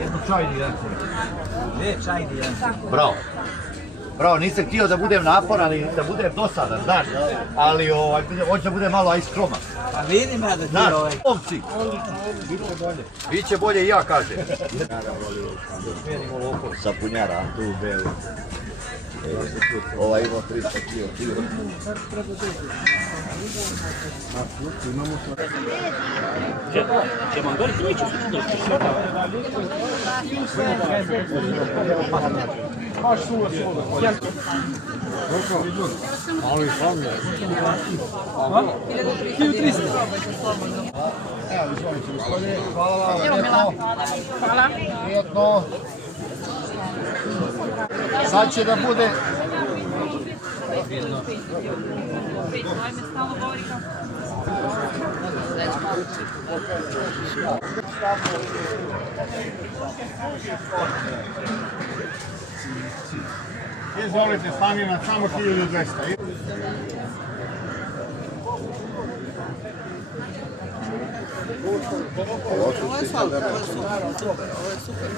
Jednu čajni jedan. Dve čajni jedan. Bravo. Bravo, nisam htio da budem naporan i da budem dosadan, znaš, ali hoće da bude malo iskroman. Pa vidim ja da ti znaš, ovci. Biće bolje i ja kažem. Sapunjara, tu u belu. Ova ima 300 kg. Ćemo goriti liču su ali slavno. 1300. Evo, izvolite, gospodine. Hvala vam. Evo, Mila. Hvala. Prijetno. Sad će da bude... Izvolite, stani na samo 1200. Ovo je slavno, ovo je super.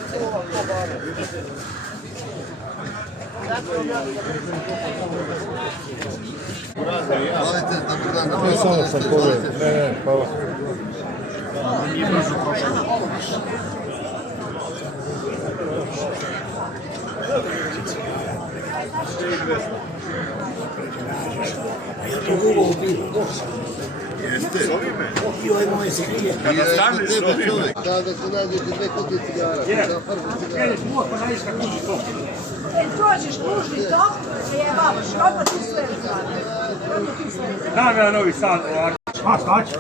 Hvalite, dobro dan, Ne, samo sam pogledao. Ne, hvala. Nije brzo prošlo. Jeste. Joj, moje se nije. Kada staneš s ovim. Kada se nađete dve kutije cigara. Dođeš, kuži to, jebavaš, odmah ti sve razvali. Dam ja Novi Sad ovako. Šta će?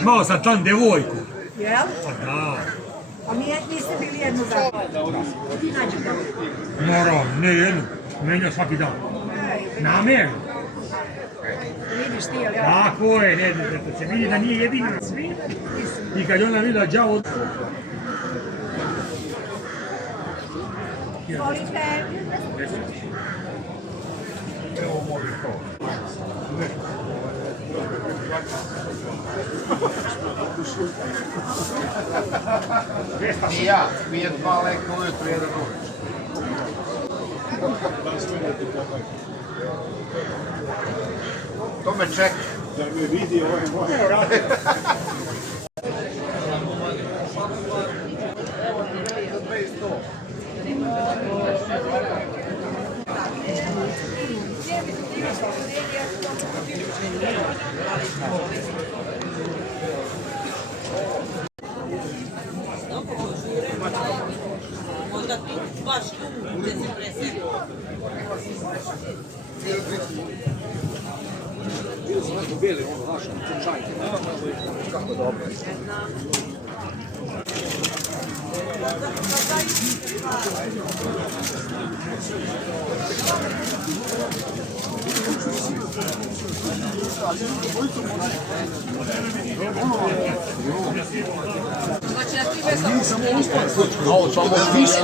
Imao sam tam devojku. Jel? Pa da. A niste bili jedno zajedno? Moram, ne jednu. Menja svaki dan. Namjerno. Vidiš ti, jel ja? Tako je, ne, da se vidi da nije jedina svi. I kad je ona videla đavo... Volite? Evo mogu to. I ja, pijem 2 leka ujutru, 1 uveč. To me čeka. Da me vidi ovaj moj. Onda tu baš tu gdje se preselio. Bili su neko bijeli, ono, vaš, čajke. Kako dobro. Znači na 3 mjesta. Ovo ćemo više.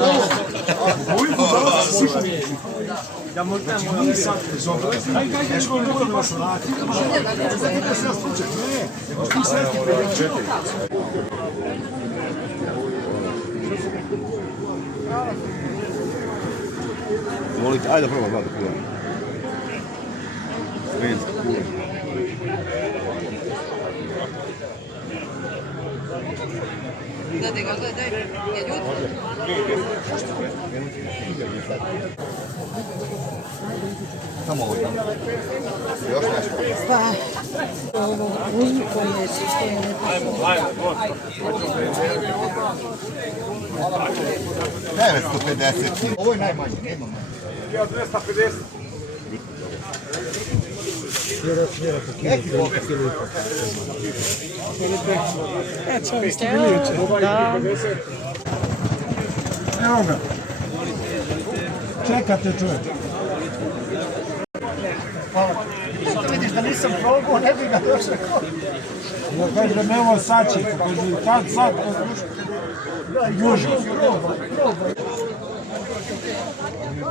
Ja možda moram sad zovem. Kaj što je dobro da vas vrati? Volite, ajde da probam, da probam. Svenska kula. Gledaj ga, gledaj. Je ljudi? Samo ovo. Još nešto. Pa, ovo uzmi koje si što je nepošlo. 950. Ovo je najmanje, nema manje. Ja 250. Evo ga. Čekate čovječ. Hvala. Što vidiš da nisam probao, ne bi ga došao. Ja kažem, evo sad će, kad sad, može.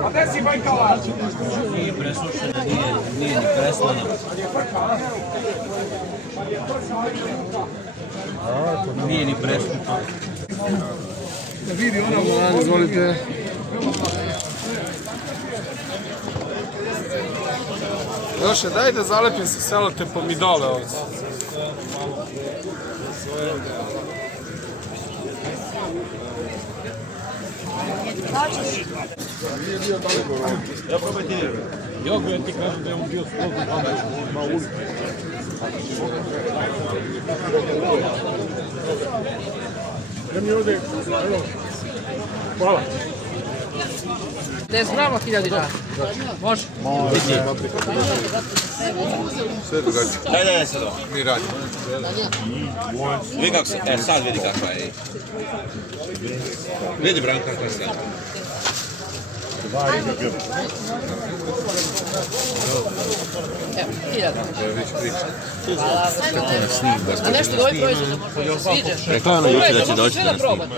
A gdje si Bajkalač? Nije presušena, nije ni preslana. Nije ni preskupo. Da vidi ona, izvolite. Joše, daj da zalepim se selotepom i dole ovdje. Ja probajte. Ja ti kažem da je on bio skroz na ulici. Da mi ovdje, evo, hvala. 10 grama 1000 dinara. Može? Sve drugačije. Daj sad ovo. Mi radimo. Vidi kako se, sad vidi kakva je. Vidi Branka kako se. Evo, 1000. Hvala. A nešto da ovaj proizvod možda se sviđa? Rekla je Juki da će doći. Sve da probate.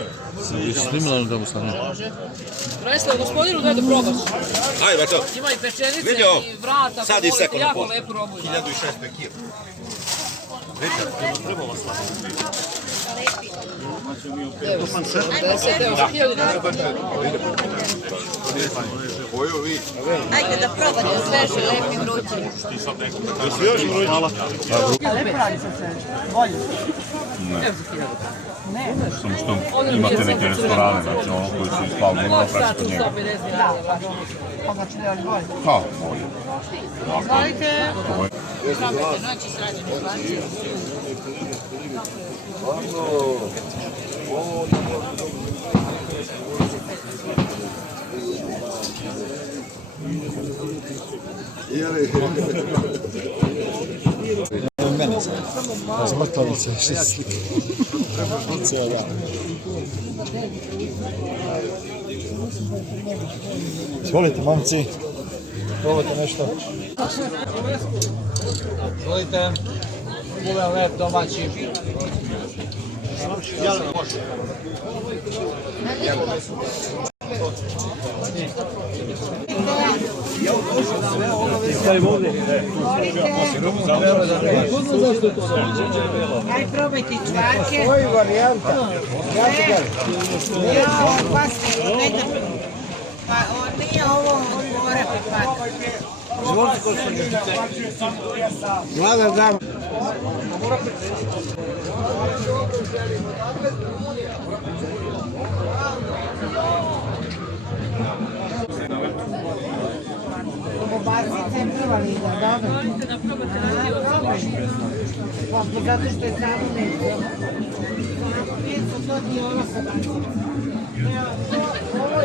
Jesi snimila da mu stane? Presla, gospodinu daj da probaš. Ajde, bato. Ima i pečenice Vidio. i vrata, Sad ako i volite, sekund jako pol. lepu robu. 1600 kilo. Evo, 70, evo, 1000 dinara. Koju vi? Ajde da probate sveže, lepi vrući. Samo što imate neke restorane, znači ono koji su iz Plavnog na praći kod njega. Kao, bolje. Izvolite. Probajte noći srađene plaće. Zmrtlavice, šest. Izvolite, momci. Probajte nešto. Izvolite. Kulen lep domaći. Aj probajte čvarke. Koji varijanta? Ja, on pasti, pa on nije ovo, on mora pripati. Vlada dam. Barzica je prva liga, dobro. Pa zato što je samo meso. To ti je ono sa barzica. Ovo